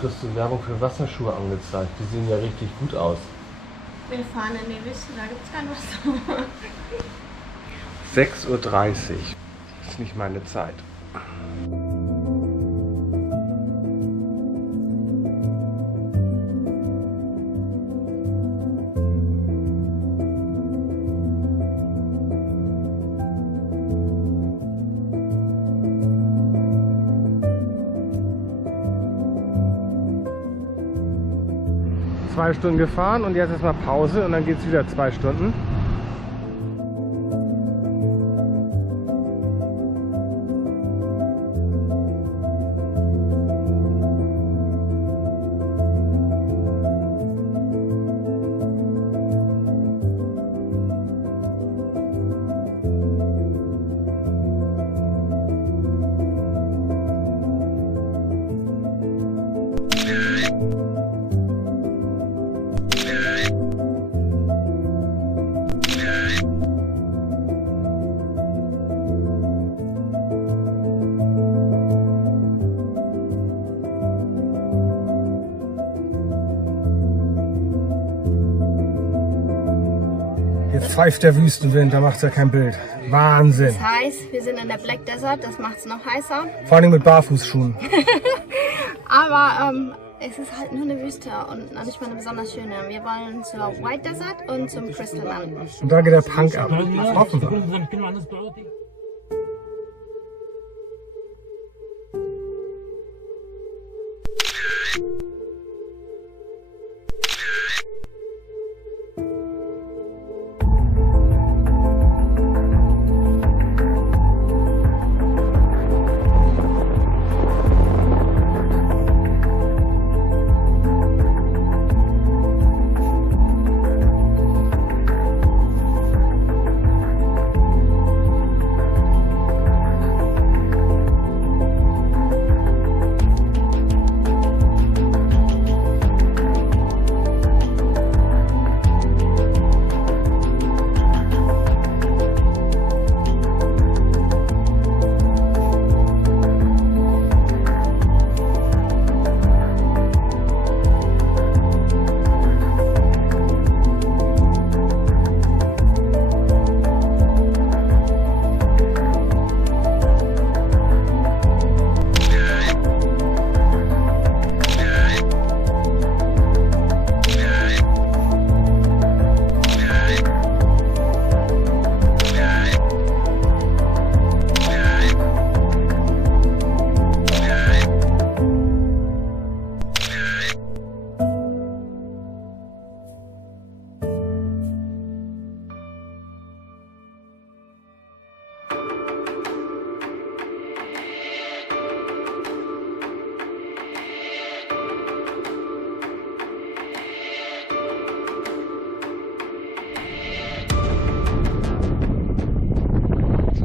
kriegst du Werbung für Wasserschuhe angezeigt. Die sehen ja richtig gut aus. Wir fahren in die Wüste, da gibt es kein Wasser. 6:30 Uhr. Ist nicht meine Zeit. Zwei Stunden gefahren und jetzt erstmal Pause und dann geht es wieder 2 Stunden. Jetzt pfeift der Wüstenwind, da macht es ja kein Bild. Wahnsinn. Das heißt, wir sind in der Black Desert, das macht es noch heißer. Vor allem mit Barfußschuhen. Aber es ist halt nur eine Wüste und noch nicht mal eine besonders schöne. Wir wollen zur White Desert und zum Crystal Land. Und da geht der Punk ab. Das hoffen wir.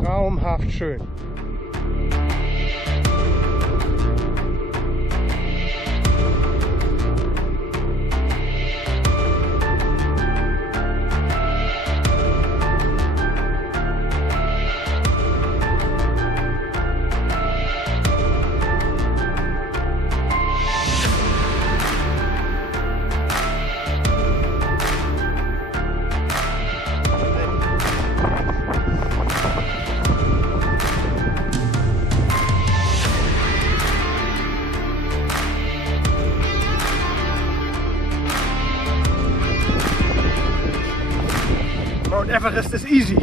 Traumhaft schön. Mount Everest is easy.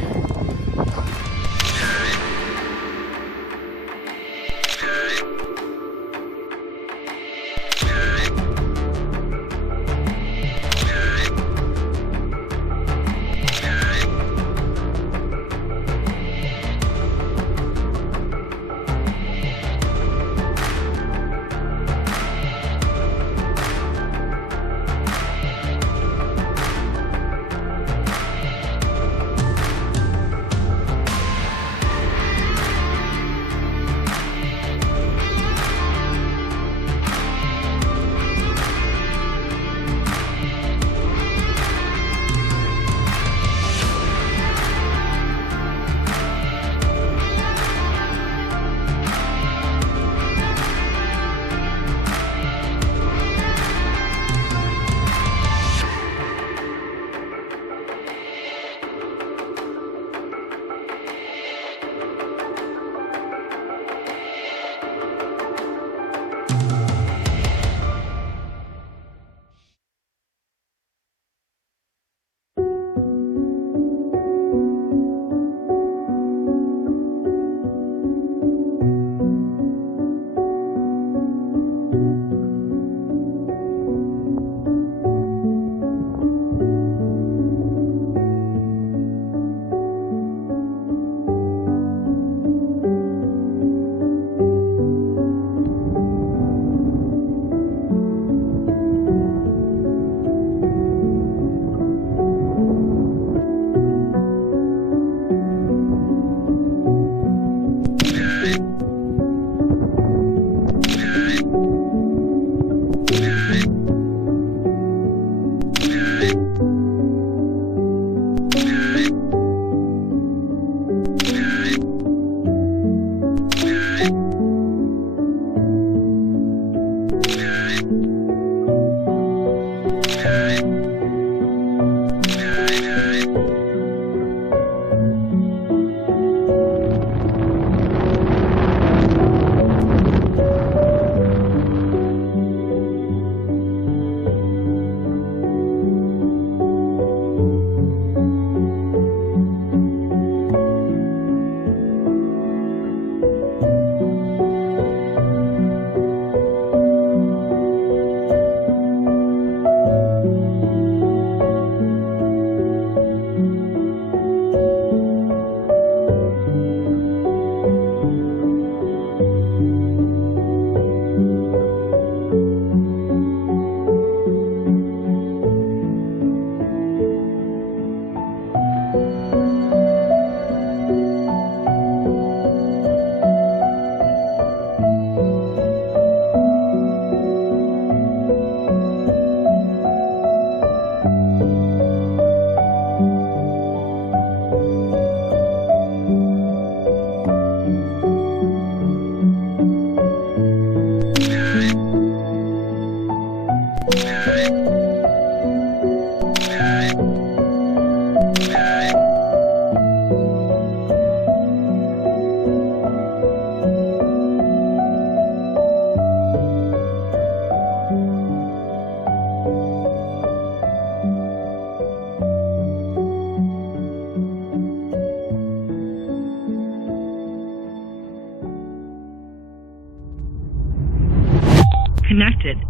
connected.